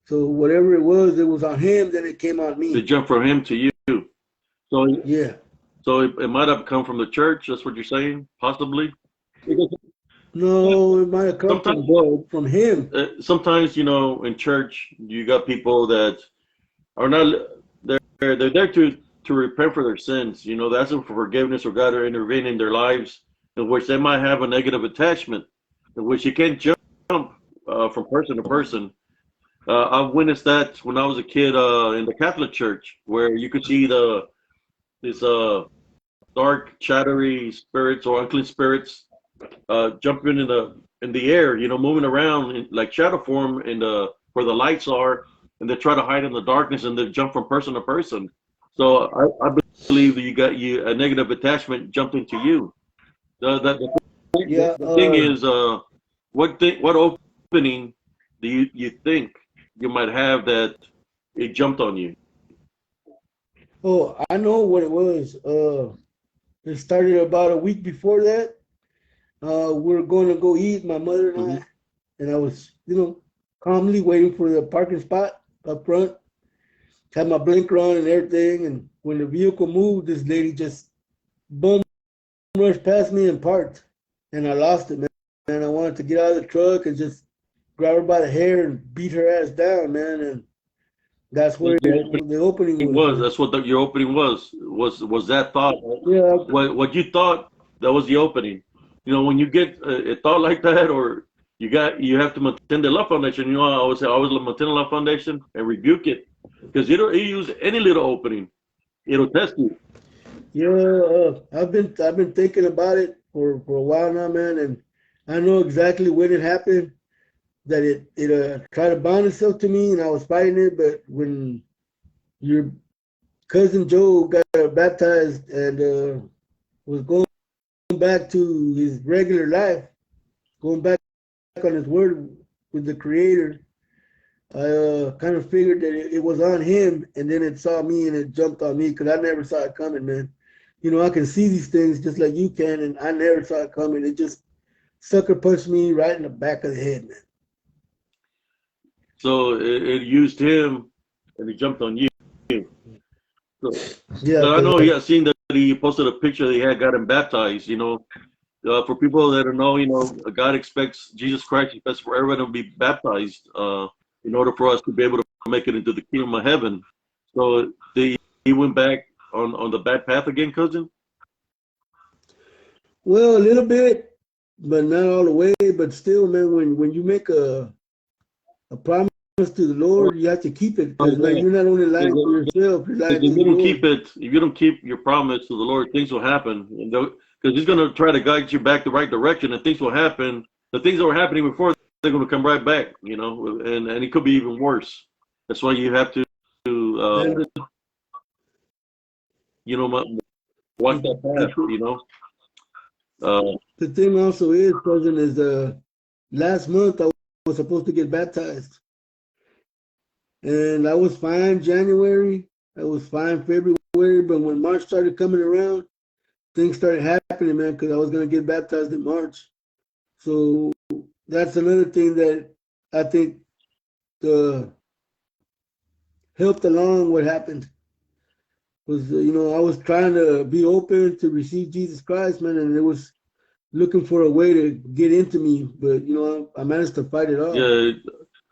So whatever it was on him. Then it came on They me. jumped from him to you. So Yeah. it might have come from the church. That's what you're saying, possibly. Because No, it might have come sometimes, from him. sometimes in church you got people that are not. They're there to repent for their sins. They ask them for forgiveness or God to intervene in their lives, in which they might have a negative attachment, in which you can't jump from person to person. I've witnessed that when I was a kid in the Catholic Church, where you could see these dark, shadowy spirits or unclean spirits jumping in the air, moving around in, like shadow form in the where the lights are, and they try to hide in the darkness and they jump from person to person. So I believe that you got a negative attachment jumped into you. Yeah. The thing is, what opening do you think you might have that it jumped on you? Oh, I know what it was. It started about a week before that. We were going to go eat, my mother and Hmm. I, and I was, calmly waiting for the parking spot up front. Had my blinker on and everything, and when the vehicle moved, this lady just boom rushed past me and parked, and I lost it, man. and I wanted to get out of the truck and just grab her by the hair and beat her ass down, man. And that's That's where the opening the opening was, was. man. That's what your opening was that thought. Yeah, What you thought, that was the opening. You know, when you get a thought like that, or you have to maintain the love foundation. You know, I always say, always maintain the love foundation and rebuke it, because you use any little opening, it'll test you. yeah. I've been thinking about it for a while now, man, and I know exactly when it happened. That it tried to bind itself to me, and I was fighting it. But when your cousin Joe got baptized and was going back to his regular life, going back on his word with the Creator, I kind of figured that it was on him, and then it saw me and it jumped on me because I never saw it coming, man. You know, I can see these things just like you can, and I never saw it coming. It just sucker punched me right in the back of the head, man. So it used him, and it jumped on you. So, Yeah, but I because know he had seen that he posted a picture that he had gotten baptized. You know, for people that don't know, you know, God expects Jesus Christ expects for everyone to be baptized in order for us to be able to make it into the kingdom of heaven. So he went back on the bad path again, cousin. well, a little bit, but not all the way. But still, man, when you make a promise to the Oh, Lord, you have to keep it because yeah. you're not only lying to Because yourself, you're lying if to the you don't keep Lord. it, if you don't keep your promise to the Lord, things will happen. Because He's going to try to guide you back the right direction, and things will happen. The things that were happening before, they're going to come right back. You know, and it could be even worse. That's why you have to, And you know, watch the, that the, path. You know. Uh, the thing also is, cousin, is last month I was supposed to get baptized, and I was fine January, I was fine February, but when March started coming around, things started happening, man, because I was gonna get baptized in March. So that's another thing that I think uh, helped along what happened was, I was trying to be open to receive Jesus Christ, man, and it was looking for a way to get into me, but I managed to fight it off. yeah,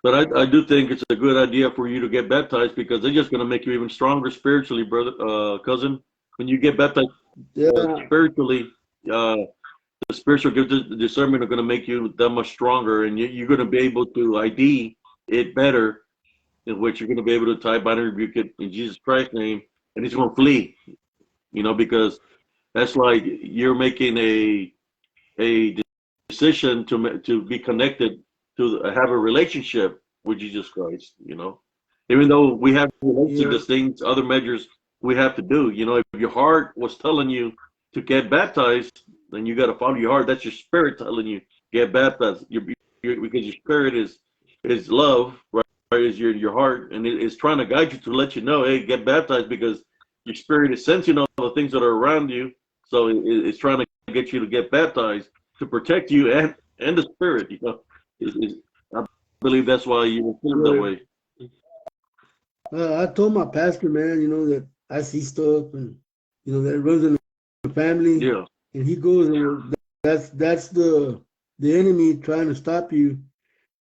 but I do think it's a good idea for you to get baptized, because they're just going to make you even stronger spiritually, brother, cousin. When you get baptized Yeah, spiritually, uh, the spiritual gifts of discernment are going to make you that much stronger, and you're going to be able to ID it better, in which you're going to be able to tie, bind, and rebuke it in Jesus Christ's name, and it's going to flee. You know, because that's like you're making a decision to be connected, to have a relationship with Jesus Christ. You know, even though we have relationship, yeah, there's things, other measures we have to do. You know, if your heart was telling you to get baptized, then you got to follow your heart. That's your spirit telling you get baptized. Because your spirit is love, right? Is your heart, and it's trying to guide you to let you know, hey, get baptized, because your spirit is sensing all the things that are around you. So it's trying to get you to get baptized to protect you and the spirit. You know, I believe that's why you were feeling that right. way. I told my pastor, man, that I see stuff and that runs in the family, Yeah. and he goes, that's the enemy trying to stop you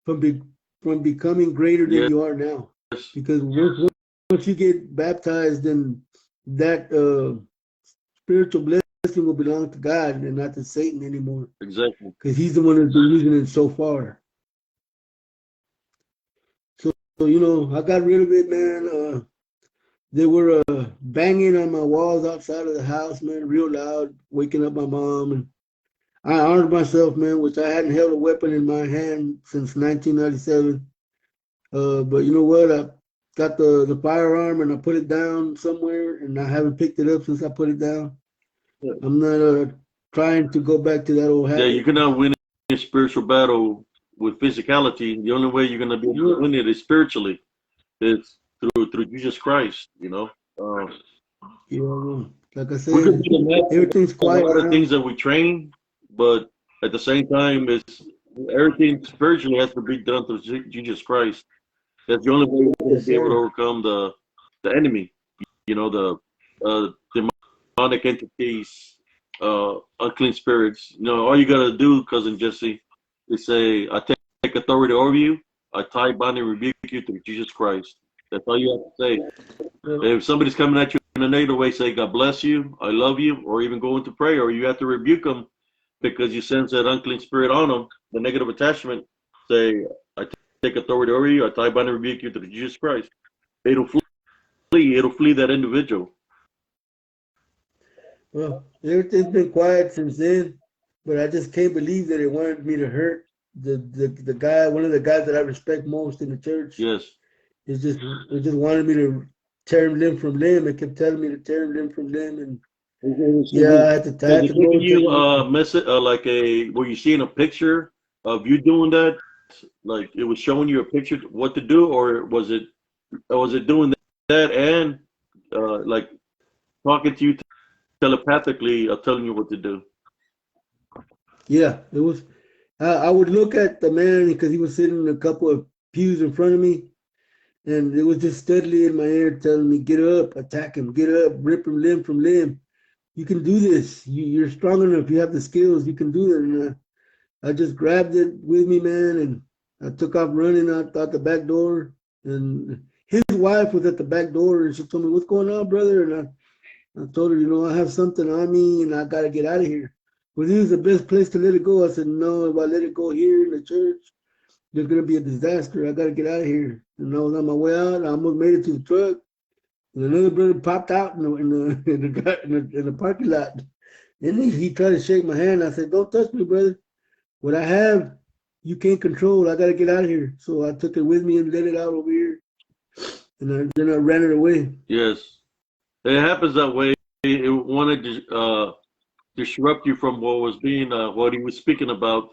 from from becoming greater than Yes. you are now. Because once you get baptized, then that spiritual blessing will belong to God and not to Satan anymore. Exactly. Because he's the one that's been using it so far. So I got rid of it, man. They were banging on my walls outside of the house, man, real loud, waking up my mom. And I armed myself, man, which I hadn't held a weapon in my hand since 1997. But you know what? I got the firearm and I put it down somewhere, and I haven't picked it up since I put it down. I'm not trying to go back to that old Yeah, you habit. cannot win a spiritual battle with physicality. The only way you're going to be able to Yeah, win it is spiritually. It's through Jesus Christ. You know, like I we could said, be the master everything's of a quiet lot of now. things that we train, but at the same time, it's everything spiritually has to be done through Jesus Christ. That's the only way we're going to Yes, be able to sir. overcome the enemy. You know, the demonic entities, unclean spirits. You know, all you got to do, cousin Jesse, they say, I take authority over you. I tie, bind, and rebuke you through Jesus Christ. That's all you have to say. If somebody's coming at you in a negative way, say, God bless you, I love you, or even go into prayer, or you have to rebuke them because you sense that unclean spirit on them, the negative attachment. Say, I take authority over you. I tie, bind, and rebuke you through Jesus Christ. It'll flee. It'll flee that individual. Well, everything's been quiet since then, but I just can't believe that it wanted me to hurt the guy, one of the guys that I respect most in the church. Yes. It just wanted me to tear him limb from limb. It kept telling me to tear him limb from limb, and yeah, I had to Was it go. giving you message like were you seeing a picture of you doing that? Like it was showing you a picture what to do, or was it doing that and like talking to you telepathically, telling you what to do? Yeah, it was. I would look at the man because he was sitting in a couple of pews in front of me, and it was just steadily in my ear telling me, "Get up, attack him, get up, rip him limb from limb. You can do this. You're strong enough. You have the skills. You can do it." And I just grabbed it with me, man, and I took off running out the back door. And his wife was at the back door, and she told me, "What's going on, brother?" And I told her, I have something on me, and I got to get out of here. Was this the best place to let it go? I said, no, if I let it go here in the church, there's going to be a disaster. I got to get out of here. And I was on my way out. I almost made it to the truck. And another brother popped out in the parking lot. And he tried to shake my hand. I said, don't touch me, brother. What I have, you can't control. I got to get out of here. So I took it with me and let it out over here. And then I ran it away. Yes. It happens that way. It wanted to disrupt you from what was being, what he was speaking about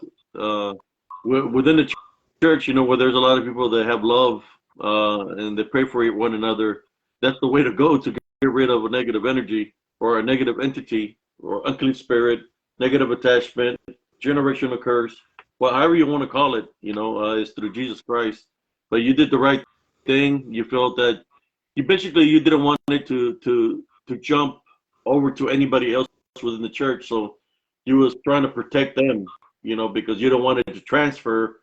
within the church, where there's a lot of people that have love and they pray for one another. That's the way to go to get rid of a negative energy or a negative entity or unclean spirit, negative attachment, generational curse, well, however you want to call it, is through Jesus Christ. But you did the right thing. You felt that you didn't want it to jump over to anybody else within the church. So you was trying to protect them, because you don't want it to transfer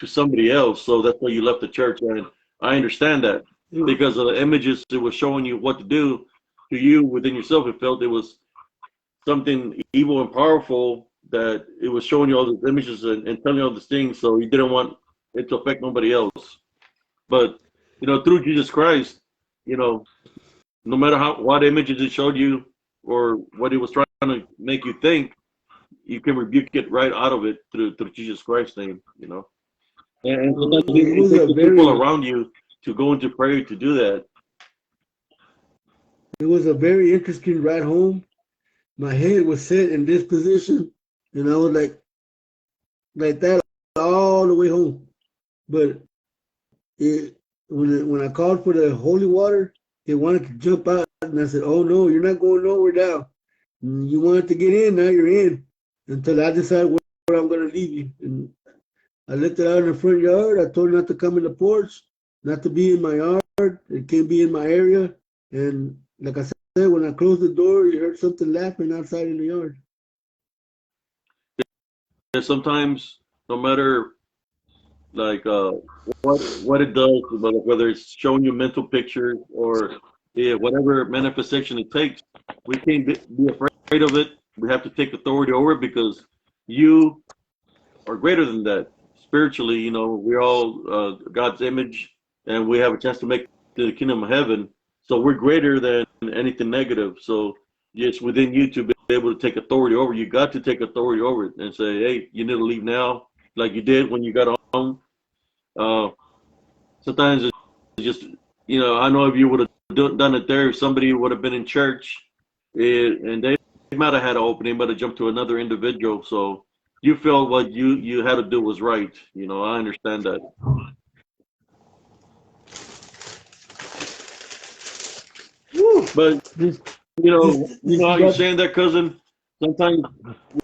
to somebody else. So that's why you left the church. And I understand that because of the images it was showing you what to do to you within yourself. It felt it was something evil and powerful, that it was showing you all these images and telling you all these things. So you didn't want it to affect nobody else. But, through Jesus Christ, no matter what images it showed you or what it was trying to make you think, you can rebuke it right out of it through Jesus Christ's name, And sometimes it takes the people around you to go into prayer to do that. It was a very interesting ride home. My head was set in this position, and I was like that all the way home. But when I called for the holy water, it wanted to jump out, and I said, "Oh no, you're not going nowhere now. You wanted to get in, now you're in." Until I decide where I'm going to leave you. And I left it out in the front yard. I told her not to come in the porch, not to be in my yard. It can't be in my area. And like I said, when I closed the door, you heard something laughing outside in the yard. Yeah, sometimes, no matter like what it does, whether it's showing you mental pictures or whatever manifestation it takes, we can't be afraid of it. We have to take authority over it because you are greater than that. Spiritually, we're all God's image, and we have a chance to make the kingdom of heaven. So we're greater than anything negative. So it's within you to be able to take authority over. You got to take authority over it and say, hey, you need to leave now, like you did when you got home. Sometimes it's just, I know if you would have done it there, if somebody would have been in church and they might have had an opening, but have jumped to another individual. So you felt what you had to do was right. I understand that. But how you're saying that, cousin. Sometimes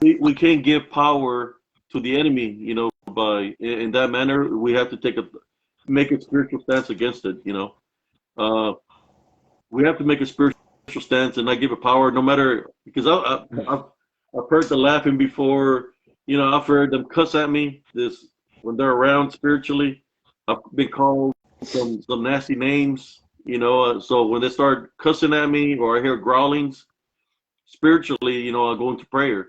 we can't give power to the enemy. By in that manner, we have to make a spiritual stance against it. We have to make a spiritual stance and not give it power, no matter, because I've heard the laughing before. You know, I've heard them cuss at me this when they're around spiritually. I've been called some nasty names. You know, so when they start cussing at me or I hear growlings spiritually, you know, I go into prayer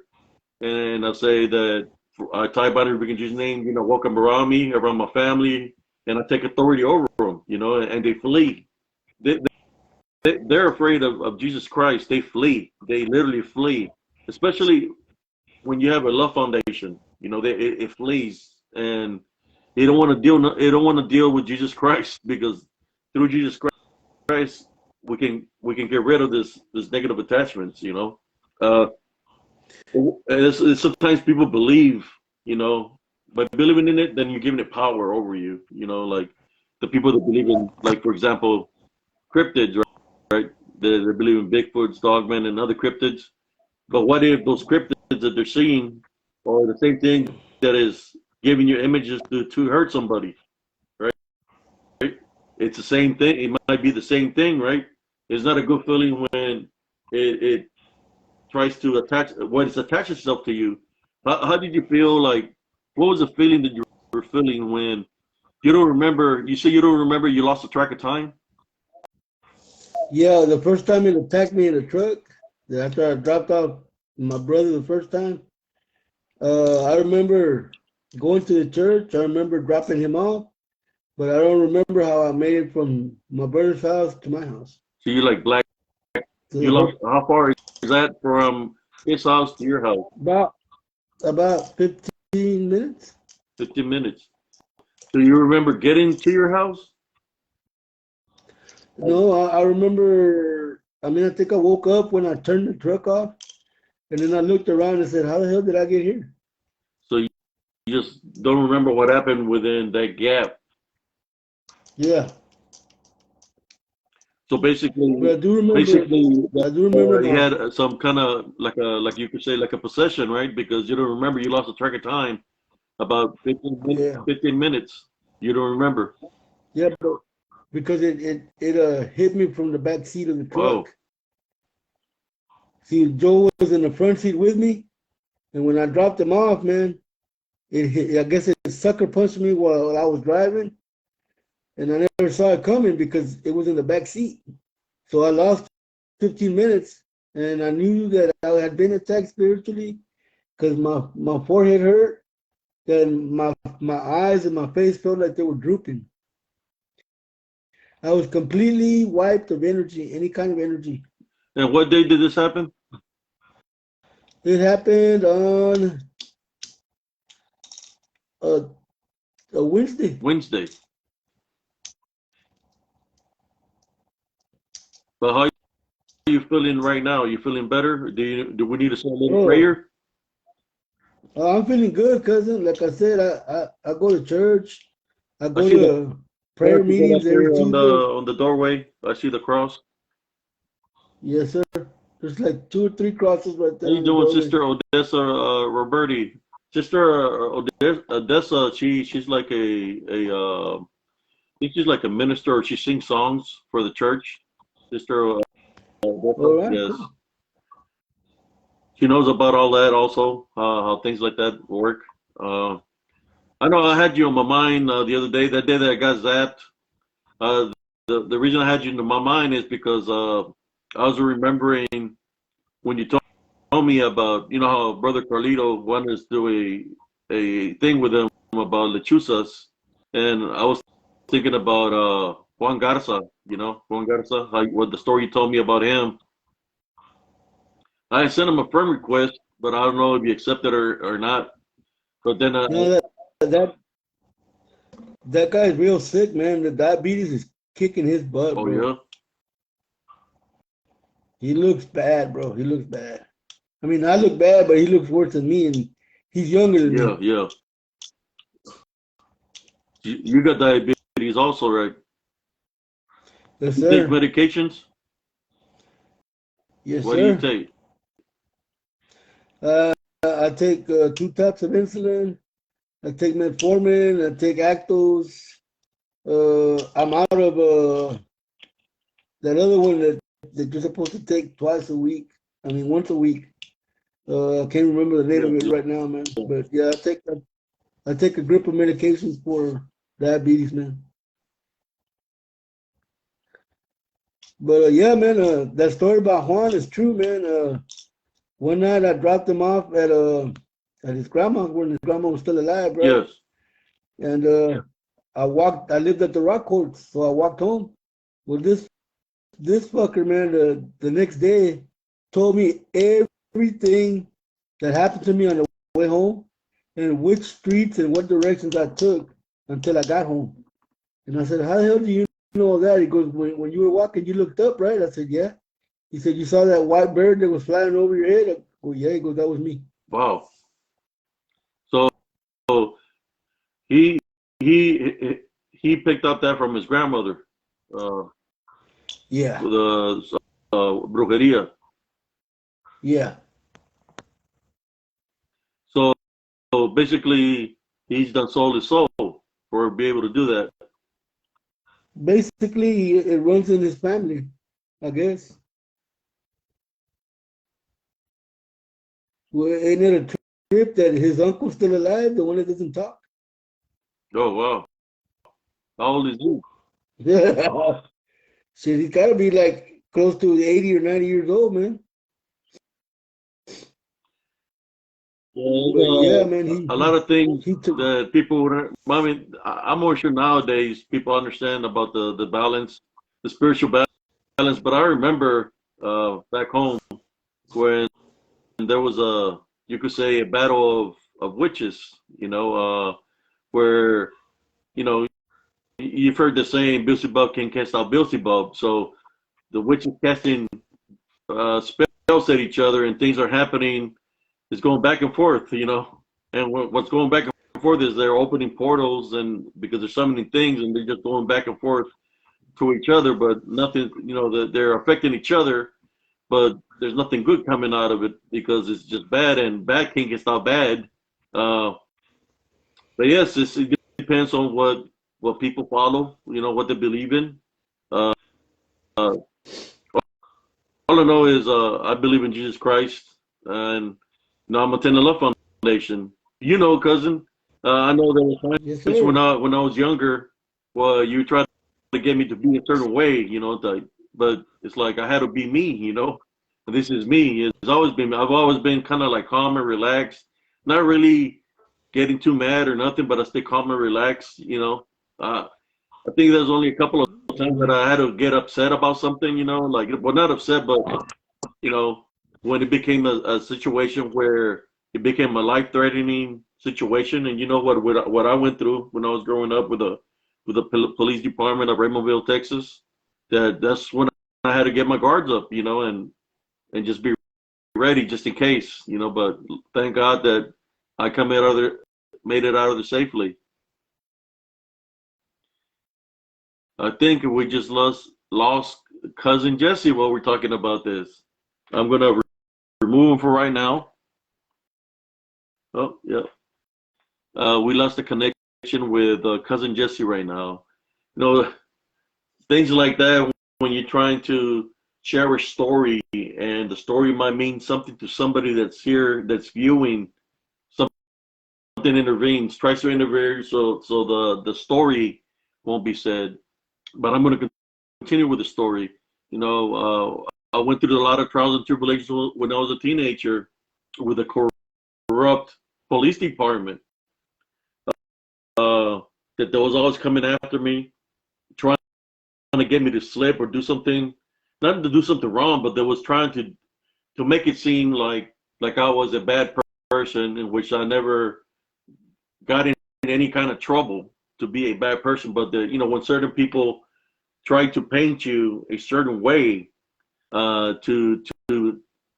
and I say that I tie by the in Jesus' name. You know, welcome around me, around my family, and I take authority over them. You know, and they flee. They're afraid of Jesus Christ. They flee. They literally flee, especially when you have a love foundation. You know, it flees, and they don't want to deal. They don't want to deal with Jesus Christ because through Jesus Christ we can get rid of this negative attachments. You know, uh, it's sometimes people believe. You know, by believing in it, then you're giving it power over you. You know, like the people that believe in, like for example, cryptids, right? They believe in Bigfoots, Dogmen, and other cryptids. But what if those cryptids that they're seeing are the same thing that is giving you images to hurt somebody, right? It's the same thing. It might be the same thing, right? It's not a good feeling when it tries to attach when it's attached itself to you. How did you feel like? What was the feeling that you were feeling when you don't remember? You say you don't remember. You lost the track of time. Yeah, the first time it attacked me in the truck, after I dropped off my brother the first time, I remember going to the church. I remember dropping him off, but I don't remember how I made it from my brother's house to my house. So you like black. So You lost. How far is that from his house to your house? about 15 minutes. 15 minutes. Do you remember getting to your house? No, I remember. I mean, I think I woke up when I turned the truck off, and then I looked around and said, "How the hell did I get here?" So you just don't remember what happened within that gap. Yeah, So but basically, I do remember. basically, I do remember you my. had some kind of like you could say like a possession, right? Because you don't remember. You lost the track of time about 15 minutes. Yeah, 15 minutes. You don't remember. yeah, but because it hit me from the back seat of the Wow. truck. See, Joe was in the front seat with me, and when I dropped him off, man, it hit, I guess it sucker punched me while I was driving, and I never saw it coming because it was in the back seat. So I lost 15 minutes, and I knew that I had been attacked spiritually because my forehead hurt, and my eyes and my face felt like they were drooping. I was completely wiped of energy, any kind of energy. And what day did this happen? It happened on a, a Wednesday. Wednesday. But how are you feeling right now? Are you feeling better? Do we need to say a little Oh, prayer? I'm feeling good, cousin. Like I said, I go to church. I I go see the to prayer cross you got up meetings every there Tuesday. on the doorway. I see the cross. Yes, sir. There's like two or three crosses right How there you on the doing, doorway. Sister Odessa Roberti? Sister Odessa, she's like I think she's like a minister. Or she sings songs for the church. Sister All Odessa, right, yes, cool. she knows about all that also, how things like that work. Uh, I know I had you on my mind the other day. That day that I got zapped. Uh, the reason I had you in my mind is because I was remembering when you told me about, you know, how Brother Carlito wanted us to do a thing with him about lechuzas, and I was thinking about Juan Garza, you know, Juan Garza, what the story you told me about him. I sent him a friend request, but I don't know if he accepted or not. But then, You know that that guy's real sick, man. The diabetes is kicking his butt, oh bro. yeah, He looks bad, bro. He looks bad. I mean, I look bad, but he looks worse than me, and he's younger than yeah, me. yeah. You got diabetes also, right? Yes, You take sir. medications? Yes, What do you sir. take? I take two types of insulin. I take metformin. I take Actos. I'm out of that other one that you're supposed to take twice a week. I mean, once a week. I can't remember the name Yeah, of it right now, man. But yeah, I take a grip of medications for diabetes, man. But yeah, man, that story about Juan is true, man. One night I dropped him off at his grandma when his grandma was still alive, right? yes. And I lived at the Rock Court, so I walked home. Well, this fucker, man, the next day told me everything that happened to me on the way home and which streets and what directions I took until I got home. And I said, how the hell do you know all that? He goes, when you were walking, you looked up, right? I said, yeah. He said, you saw that white bird that was flying over your head? I go, yeah. He goes, that was me. Wow. So he he picked up that from his grandmother. Uh, Yeah, the brujeria. yeah. So basically, he's done sold his soul for be able to do that. Basically, it runs in his family, I guess. Well, ain't it a trip that his uncle's still alive, the one that doesn't talk? Oh wow! How old is he? Shit, he's got to be like close to 80 or 90 years old, man. But yeah, man, A lot of things he took. that people would. I mean, I'm more sure nowadays people understand about the balance, the spiritual balance. But I remember back home when there was you could say a battle of witches. Where you've heard the saying Beelzebub can cast out Beelzebub. So the witches casting spells at each other and things are happening. It's going back and forth, and what's going back and forth is they're opening portals, and because they're summoning things and they're just going back and forth to each other, but nothing, that they're affecting each other, but there's nothing good coming out of it because it's just bad, and bad can get out bad. Uh, but yes, it depends on what people follow, what they believe in. Uh, uh, all I know is I believe in Jesus Christ, and I'm attending Love Foundation. Cousin, I know there were Yes, times when sir. I was younger, well, you tried to get me to be a certain way, but it's like I had to be me, This is me. It's always been. I've always been kind of like calm and relaxed, not really getting too mad or nothing, but I stay calm and relaxed. I think there's only a couple of times that I had to get upset about something, like, well, not upset, but you know, when it became a situation where it became a life-threatening situation, and what I went through when I was growing up with the police department of Raymondville, Texas, that's when I had to get my guards up, and just be ready just in case, But thank God that I made it out of there safely. I think we just lost cousin Jesse while we're talking about this. I'm gonna remove him for right now. Oh, yeah. We lost the connection with cousin Jesse right now. You know, things like that when you're trying to share a story, and the story might mean something to somebody that's here, that's viewing. Something intervenes, tries to intervene, so the story won't be said. But I'm going to continue with the story. I went through a lot of trials and tribulations when I was a teenager with a corrupt police department that was always coming after me, trying to get me to slip or do something, not to do something wrong, but they was trying to make it seem like I was a bad person, in which I never got in any kind of trouble to be a bad person. But when certain people try to paint you a certain way, to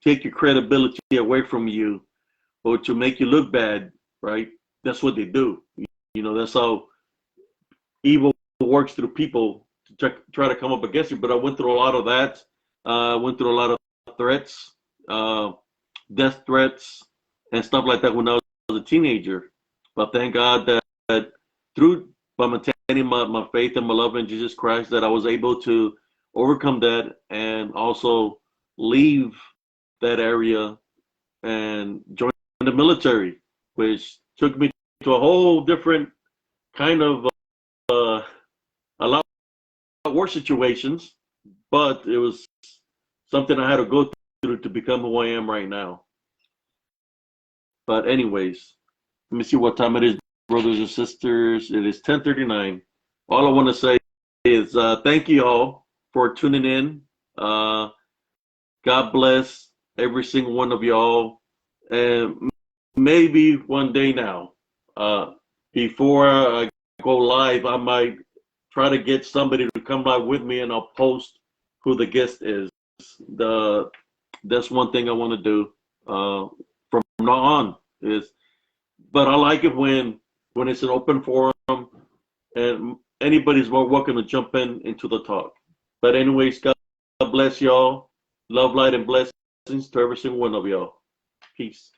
take your credibility away from you, or to make you look bad, right? That's what they do. That's how evil works through people to try to come up against you. But I went through a lot of that. I went through a lot of threats, uh, death threats, and stuff like that when I was a teenager. But thank God that through by maintaining my faith and my love in Jesus Christ, that I was able to overcome that and also leave that area and joined the military, which took me to a whole different kind of a lot of war situations, but it was something I had to go through to become who I am right now. But anyways, let me see what time it is, brothers and sisters. It is 10:39. All I want to say is thank you all for tuning in. God bless every single one of y'all. And maybe one day now, before I go live, I might try to get somebody to come live with me, and I'll post who the guest is. That's one thing I want to do from now on. But I like it when it's an open forum and anybody's more welcome to jump into the talk. But anyways, God bless y'all. Love, light, and blessings to every single one of y'all. Peace.